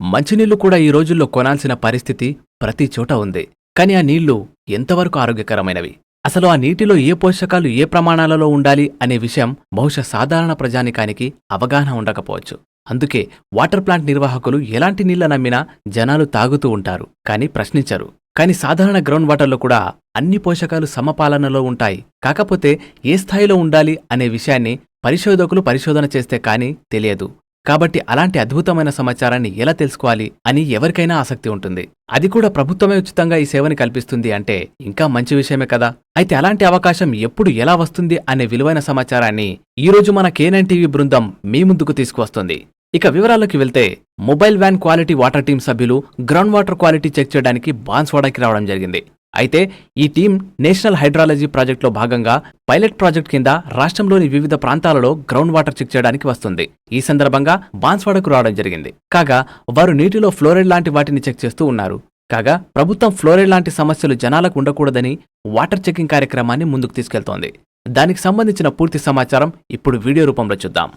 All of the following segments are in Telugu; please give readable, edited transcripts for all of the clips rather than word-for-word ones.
మంచినీళ్లు కూడా ఈ రోజుల్లో కొనాల్సిన పరిస్థితి ప్రతి చోట ఉంది. కాని ఆ నీళ్లు ఎంతవరకు ఆరోగ్యకరమైనవి? అసలు ఆ నీటిలో ఏ పోషకాలు ఏ ప్రమాణాలలో ఉండాలి అనే విషయం బహుశా సాధారణ ప్రజానికానికి అవగాహన ఉండకపోవచ్చు. అందుకే వాటర్ ప్లాంట్ నిర్వాహకులు ఎలాంటి నీళ్ల నమ్మినా జనాలు తాగుతూ ఉంటారు, కాని ప్రశ్నించరు. కాని సాధారణ గ్రౌండ్ వాటర్లో కూడా అన్ని పోషకాలు సమపాలనలో ఉంటాయి. కాకపోతే ఏ స్థాయిలో ఉండాలి అనే విషయాన్ని పరిశోధకులు పరిశోధన చేస్తే కాని తెలియదు. కాబట్టి అలాంటి అద్భుతమైన సమాచారాన్ని ఎలా తెలుసుకోవాలి అని ఎవరికైనా ఆసక్తి ఉంటుంది. అది కూడా ప్రభుత్వమే ఉచితంగా ఈ సేవని కల్పిస్తుంది అంటే ఇంకా మంచి విషయమే కదా. అయితే అలాంటి అవకాశం ఎప్పుడు ఎలా వస్తుంది అనే విలువైన సమాచారాన్ని ఈరోజు మన K9 టీవీ బృందం మీ ముందుకు తీసుకువస్తుంది. ఇక వివరాల్లోకి వెళ్తే, mobile van quality water team సభ్యులు గ్రౌండ్ వాటర్ క్వాలిటీ చెక్ చేయడానికి బాన్స్వాడకి రావడం జరిగింది. అయితే ఈ టీం నేషనల్ హైడ్రాలజీ ప్రాజెక్టులో భాగంగా పైలట్ ప్రాజెక్ట్ కింద రాష్ట్రంలోని వివిధ ప్రాంతాలలో గ్రౌండ్ వాటర్ చెక్ చేయడానికి వస్తుంది. ఈ సందర్భంగా బాన్స్వాడకు రావడం జరిగింది. కాగా వారు నీటిలో ఫ్లోరైడ్ లాంటి వాటిని చెక్ చేస్తూ ఉన్నారు. కాగా ప్రభుత్వం ఫ్లోరైడ్ లాంటి సమస్యలు జనాలకు ఉండకూడదని వాటర్ చెకింగ్ కార్యక్రమాన్ని ముందుకు తీసుకెళ్తోంది. దానికి సంబంధించిన పూర్తి సమాచారం ఇప్పుడు వీడియో రూపంలో చూద్దాం.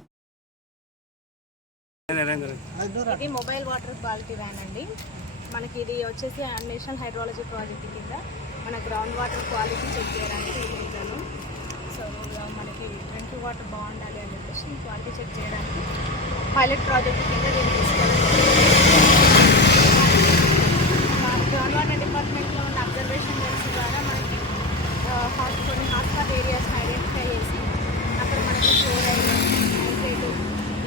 ఇది మొబైల్ వాటర్ క్వాలిటీ వ్యాన్ అండి. మనకి ఇది వచ్చేసి నేషనల్ హైడ్రాలజీ ప్రాజెక్ట్ కింద మన గ్రౌండ్ వాటర్ క్వాలిటీ చెక్ చేయడానికి ఇచ్చాను. సో మనకి డ్రింకింగ్ వాటర్ బాగుండాలి అని చెప్పేసి క్వాలిటీ చెక్ చేయడానికి పైలట్ ప్రాజెక్ట్ కింద దీన్ని తీసుకెళ్ళాను. గ్రౌండ్ వాటర్ డిపార్ట్మెంట్లో ఉన్న అబ్జర్వేషన్ వెల్స్ ద్వారా మనకి కొన్ని హాట్స్పాట్ ఏరియాస్ని ఐడెంటిఫై చేసి అక్కడ మనకి ఫ్లోరైడ్, నైట్రేట్,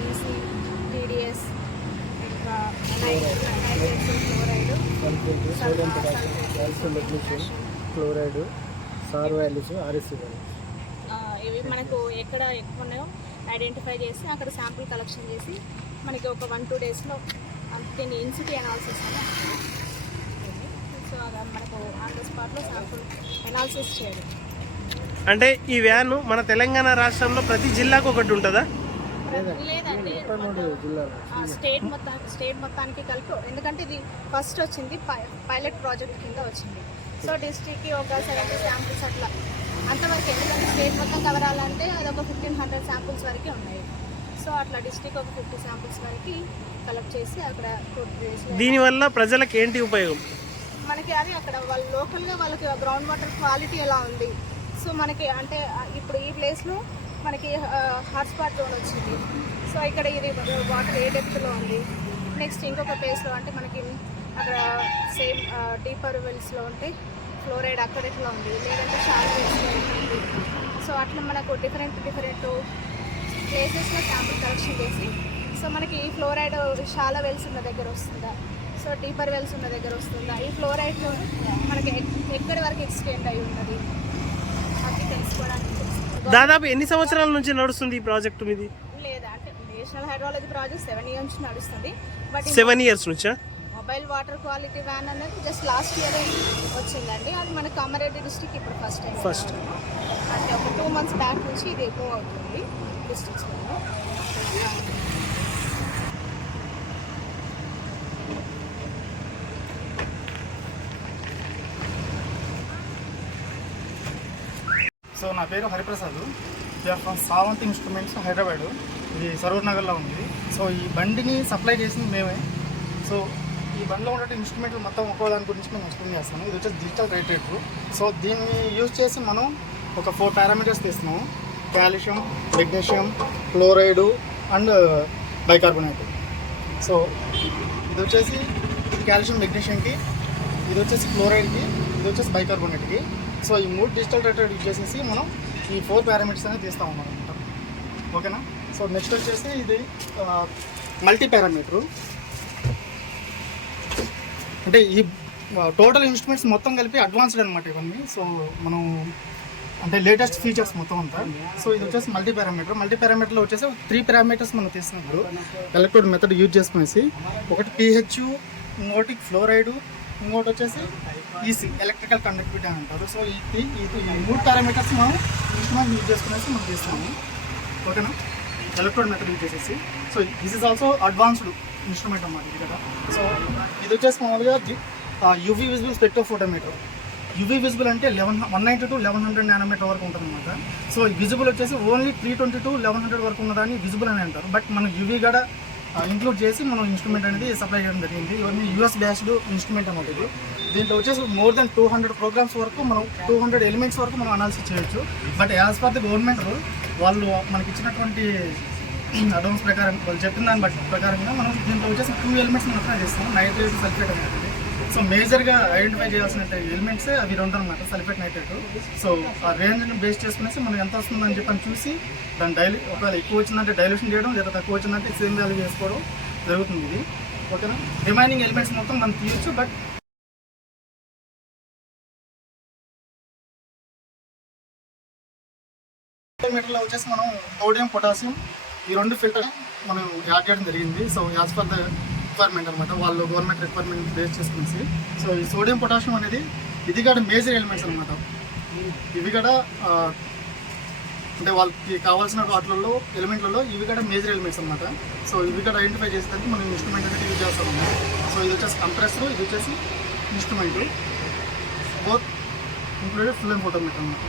ఈసీ, టీడీఎస్, ఇంకా నైట్రేట్, ఫ్లోరైడ్, సార్వాలిస్, ఆర్ఎస్సి ఇవి మనకు ఎక్కడ ఎక్కువ ఉన్నాయో ఐడెంటిఫై చేసి అక్కడ శాంపుల్ కలెక్షన్ చేసి మనకి ఒక 1-2 డేస్లో దీన్ని ఇన్సిటీ అనాలిసిస్ అని. సో అది మనకు ఆన్ ద స్పాట్లో శాంపుల్ అనాలిసిస్ చేయాలి. అంటే ఈ వ్యాన్ మన తెలంగాణ రాష్ట్రంలో ప్రతి జిల్లాకు ఒకటి ఉంటుందా? లేదండి, స్టేట్ మొత్తానికి కలిపి. ఎందుకంటే ఇది ఫస్ట్ వచ్చింది పైలట్ ప్రాజెక్ట్ కింద వచ్చింది. సో డిస్ట్రిక్ట్కి ఒక 70 శాంపుల్స్ అట్లా అంతవరకు. ఎందుకంటే స్టేట్ మొత్తం కవర్ అవ్వాలంటే అది ఒక 1500 శాంపుల్స్ వరకు ఉన్నాయి. సో అట్లా డిస్ట్రిక్ట్ ఒక 50 శాంపుల్స్ వరకు కలెక్ట్ చేసి అక్కడ 2 days. దీనివల్ల ప్రజలకు ఏంటి ఉపయోగం? మనకి అది అక్కడ వాళ్ళు లోకల్గా వాళ్ళకి గ్రౌండ్ వాటర్ క్వాలిటీ ఎలా ఉంది. సో మనకి అంటే ఇప్పుడు ఈ ప్లేస్లో మనకి హాట్స్పాట్ జోన్ వచ్చింది. సో ఇక్కడ ఇది వాటర్ ఏ డెప్త్లో ఉంది. నెక్స్ట్ ఇంకొక ప్లేస్లో అంటే మనకి అక్కడ సేమ్ డీపర్ వెల్స్లో ఉంటే ఫ్లోరైడ్ అక్కడ ఎట్లా ఉంది, లేదంటే షాలో వెల్స్లో ఉంది. సో అట్లా మనకు డిఫరెంట్ ప్లేసెస్లో శాంపుల్ కలెక్షన్ చేసి, సో మనకి ఈ ఫ్లోరైడ్ షాలో వెల్స్ ఉన్న దగ్గర వస్తుందా, సో డీపర్ వెల్స్ ఉన్న దగ్గర వస్తుందా, ఈ ఫ్లోరైడ్ మనకి ఎక్కడి వరకు ఎక్స్టెండ్ అయి ఉన్నది అది తెలుసుకోవడానికి. దాదాపు ఎన్ని సంవత్సరాల నుంచి నడుస్తుంది ఈ ప్రాజెక్టు మీది? లేదా అంటే నేషనల్ హైడ్రాలజీ ప్రాజెక్ట్ 7 years నుంచి నడుస్తుంది. బట్ 7 years నుంచా? మొబైల్ వాటర్ క్వాలిటీ వ్యాన్ అనేది జస్ట్ లాస్ట్ ఇయర్ వచ్చిందండి. అది మన కామారెడ్డి డిస్ట్రిక్ట్ ఇప్పుడు ఫస్ట్ అంటే ఒక 2 months బ్యాక్ నుంచి ఇది ఎక్కువ అవుతుంది డిస్ట్రిక్ట్స్లో. సో నా పేరు హరిప్రసాద్. From Sawant instruments, Hyderabad. ఇది సరూర్ నగర్లో ఉంది. సో ఈ బండిని సప్లై చేసింది మేమే. సో ఈ బండిలో ఉన్న ఇన్స్ట్రుమెంట్లు మొత్తం ఒక్కో దాని గురించి మేము ఎక్స్ప్లెయిన్ చేస్తాను. ఇది వచ్చేసి డిజిటల్ రైట్రేటర్. సో దీన్ని యూజ్ చేసి మనం ఒక 4 పారామీటర్స్ తీస్తున్నాము: calcium, magnesium, chloride and bicarbonate. So ఇది వచ్చేసి కాల్షియం మెగ్నీషియంకి, ఇది వచ్చేసి క్లోరైడ్కి, ఇది వచ్చేసి బైకార్బోనేట్కి. సో ఈ 3 డిజిటల్ రైట్రేటర్ యూజ్ చేసేసి మనం ఈ 4 పారామీటర్స్ అనేది తీస్తాం అన్నమాట. ఓకేనా? సో నెక్స్ట్ వచ్చేసి ఇది మల్టీ పారామీటరు. అంటే ఈ టోటల్ ఇన్స్ట్రుమెంట్స్ మొత్తం కలిపి అడ్వాన్స్డ్ అనమాట ఇవన్నీ. సో మనం అంటే లేటెస్ట్ ఫీచర్స్ మొత్తం అంతా. సో ఇది వచ్చేసి మల్టీ పారామీటర్లో వచ్చేసి 3 పారామీటర్స్ మనం తీసినప్పుడు ఎలక్ట్రోడ్ మెథడ్ యూజ్ చేసుకునేసి, ఒకటి pH, ఇంకోటి ఫ్లోరైడ్, ఇంకోటి వచ్చేసి ఈసీ, ఎలక్ట్రికల్ కండక్టివిటీ అంటారు. సో ఈ 3 పారామీటర్స్ మనం ఇన్స్ట్రుమెంట్ యూజ్ చేసుకునేసి మనం తీస్తున్నాము. ఓకేనా? ఎలక్ట్రోడ్ మెథడ్ యూజ్ చేసేసి. So this is also advanced instrument అన్నమాట ఇది కదా. సో ఇది వచ్చేసి మామూలుగా UV visible spectrophotometer. UV visible అంటే 190 to 1100 నానోమీటర్ వరకు ఉంటుంది అనమాట. సో విజిబుల్ వచ్చేసి ఓన్లీ 320 to 1100 వరకు ఉన్నదాన్ని విజిబుల్ అని అంటారు. బట్ మనం యూవీ కూడా ఇంక్లూడ్ చేసి మనం ఇన్స్ట్రుమెంట్ అనేది సప్లై చేయడం జరిగింది. ఇవన్నీ యూఎస్ బేస్డ్ ఇన్స్ట్రుమెంట్ అన్నమాట ఇది. దీంట్లో వచ్చేసి మోర్ దెన్ 200 ప్రోగ్రామ్స్ వరకు మనం 200 ఎలిమెంట్స్ వరకు మనం అనాలిసిస్ చేయొచ్చు. But as per the government rule వాళ్ళు మనకి ఇచ్చినటువంటి అడ్వాన్స్ ప్రకారం వాళ్ళు చెప్పిన దాన్ని బట్టి ప్రకారంగా మనం దీంట్లో వచ్చేసి 2 ఎలిమెంట్స్ మాత్రమే చేస్తాం, నైట్రేట్ సల్ఫేట్ అనేది. సో మేజర్గా ఐడెంటిఫై చేయాల్సిన ఎలిమెంట్స్ అవి 2 అనమాట, సల్ఫేట్ నైట్రేట్. సో ఆ రేంజ్ని బేస్ చేసుకునేసి మనం ఎంత వస్తుందని చెప్పని చూసి దాన్ని ఒకవేళ ఎక్కువ వచ్చిందంటే డైల్యూషన్ చేయడం, లేదా తక్కువ వచ్చిందంటే సేమ్ వాల్యూ చేసుకోవడం జరుగుతుంది ఇది. ఓకేనా, రిమైనింగ్ ఎలిమెంట్స్ మొత్తం మనం తీయొచ్చు. బట్ మీటర్లో వచ్చేసి మనం సోడియం పొటాషియం ఈ 2 ఫిల్టర్ మనం యాడ్ చేయడం జరిగింది. So as per the requirement అనమాట, వాళ్ళు గవర్నమెంట్ రిక్వైర్మెంట్ బేస్ చేసుకునేసి. సో ఈ సోడియం పొటాషియం అనేది ఇది కూడా మేజర్ ఎలిమెంట్స్ అనమాట. ఇవి కూడా అంటే వాళ్ళకి కావాల్సిన వాటిలలో ఎలిమెంట్లలో ఇవి కూడా మేజర్ ఎలిమెంట్స్ అనమాట. సో ఇవి కూడా ఐడెంటిఫై చేసేదానికి మనం ఇన్స్ట్రుమెంట్ అనేది యూజ్ చేస్తాం అన్నమాట. సో ఇది వచ్చేసి కంప్రెసర్, ఇది వచ్చేసి instrument, both included full and photometer అనమాట.